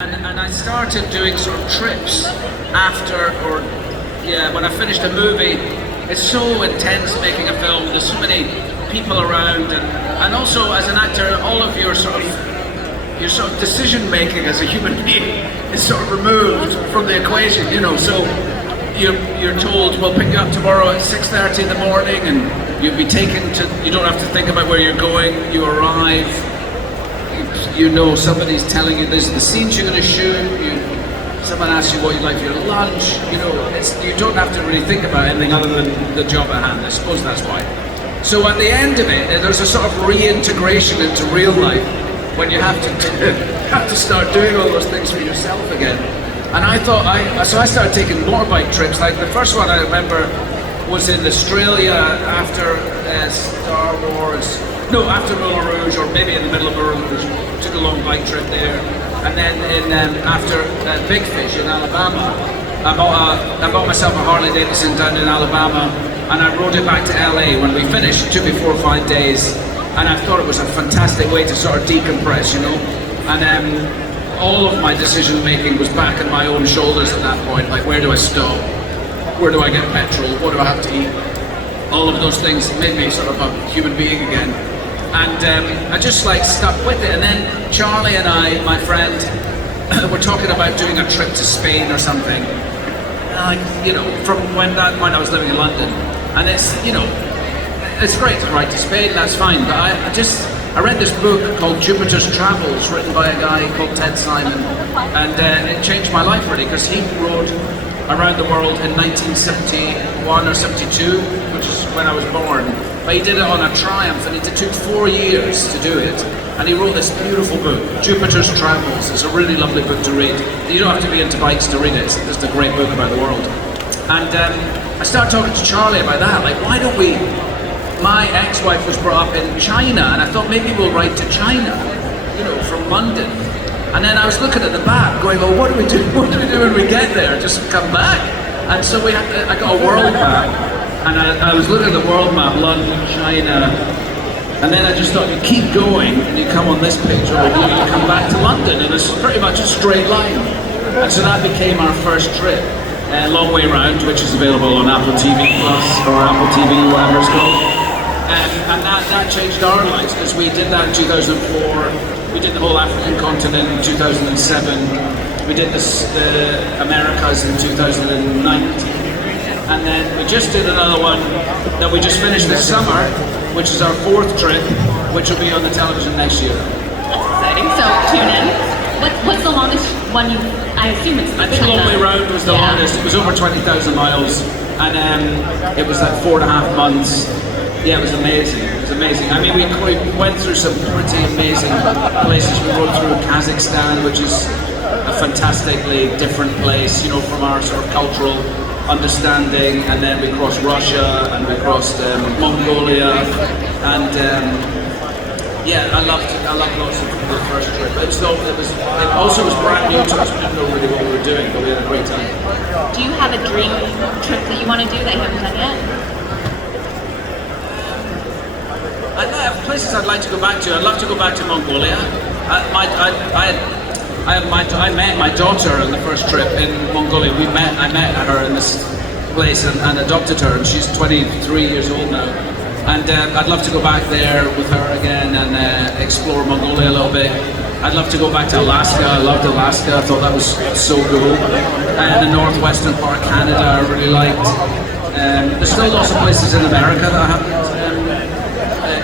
And I started doing sort of trips after, or yeah, when I finished a movie. It's so intense making a film. There's so many people around, and also as an actor, all of your sort of decision making as a human being is sort of removed from the equation. You know, so you're told we'll pick you up tomorrow at 6:30 in the morning, and you'll be taken to. You don't have to think about where you're going. You arrive. You know somebody's telling you this is the scenes you're going to shoot. Someone asks you what you'd like for your lunch. You know, you don't have to really think about anything other than the job at hand. I suppose that's why. So at the end of it, there's a sort of reintegration into real life when you have to start doing all those things for yourself again. And I thought so I started taking motorbike trips. Like the first one I remember was in Australia after Star Wars. No, after Moulin Rouge, or maybe in the middle of Moulin Rouge. Took a long bike trip there, and then after Big Fish in Alabama, I bought myself a Harley Davidson down in Alabama, and I rode it back to LA. When we finished, it took me 4 or 5 days, and I thought it was a fantastic way to sort of decompress, you know. And all of my decision making was back on my own shoulders at that point. Like, where do I stop? Where do I get petrol? What do I have to eat? All of those things made me sort of a human being again. And I just like stuck with it. And then Charlie and I, my friend, were talking about doing a trip to Spain or something. Like, you know, from when that point I was living in London. And it's, you know, it's great to write to Spain, that's fine. But I read this book called Jupiter's Travels, written by a guy called Ted Simon. And it changed my life really, because he rode around the world in 1971 or 72, which is when I was born. But he did it on a Triumph, and it took 4 years to do it. And he wrote this beautiful book, Jupiter's Travels. It's a really lovely book to read. You don't have to be into bikes to read it. It's just a great book about the world. And I started talking to Charlie about that. Like, why don't we? My ex-wife was brought up in China, and I thought maybe we'll ride to China, you know, from London. And then I was looking at the map, going, "Oh, what do we do? What do we do when we get there? Just come back?" And so I got a world map, and I was looking at the world map, London, China, and then I just thought, you keep going, and you come on this picture over here, you come back to London, and it's pretty much a straight line. And so that became our first trip, Long Way Round, which is available on Apple TV Plus or Apple TV, whatever it's called. And that changed our lives, because we did that in 2004. We did the whole African continent in 2007. We did the Americas in 2019. And then we just did another one that we just finished this summer, which is our 4th trip, which will be on the television next year. That's exciting, so tune in. What's the longest one I assume it's I think Long Way Round was the longest. It was over 20,000 miles, and it was like 4.5 months. Yeah, it was amazing. It was amazing. I mean, we went through some pretty amazing places. We rode through Kazakhstan, which is a fantastically different place, you know, from our sort of cultural understanding. And then we crossed Russia, and we crossed Mongolia, and yeah, I loved lots of the first trip. But it also was brand new to us. We didn't know really what we were doing, but we had a great time. Do you have a dream trip that you want to do that you haven't done yet? I have places I'd like to go back to. I'd love to go back to Mongolia. I met my daughter on the first trip in Mongolia. I met her in this place and adopted her, and she's 23 years old now. And I'd love to go back there with her again and explore Mongolia a little bit. I'd love to go back to Alaska. I loved Alaska. I thought that was so cool. And the northwestern part of Canada I really liked. There's still lots of places in America that I haven't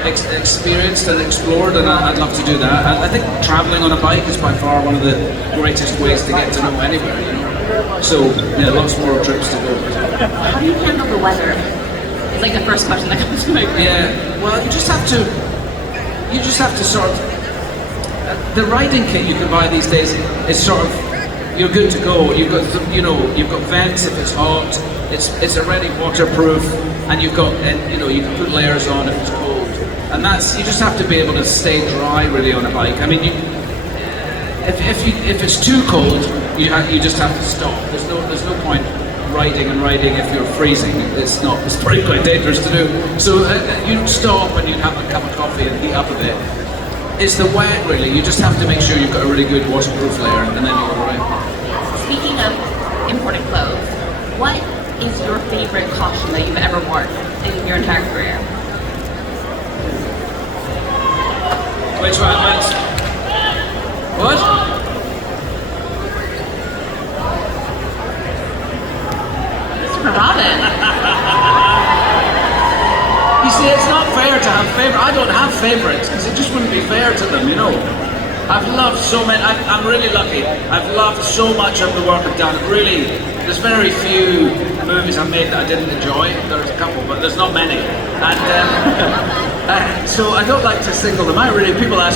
experienced and explored, and I'd love to do that. I think traveling on a bike is by far one of the greatest ways to get to know anywhere, you know. So yeah, lots more trips to go. How do you handle the weather? It's like the first question that comes to my mind. Yeah, well, you just have to sort of, the riding kit you can buy these days is sort of, you're good to go. You've got vents if it's hot. It's already waterproof, and you can put layers on if it's cold. And you just have to be able to stay dry really on a bike. I mean, if it's too cold, you just have to stop. There's no point riding if you're freezing. It's pretty quite dangerous to do. So you stop and you have a cup of coffee and heat up a bit. It's the wet, really. You just have to make sure you've got a really good waterproof layer, and then you're all right. Speaking of imported clothes, what is your favorite costume that you've ever worn in your entire career? Which one? What? For Robin. You see, it's not fair to have favorite. I don't have favorites because it just wouldn't be fair to them, you know. I've loved so many. I'm really lucky. I've loved so much of the work I've done. Really, there's very few movies I've made that I didn't enjoy. There's a couple, but there's not many. And so I don't like to single them out. Really, people ask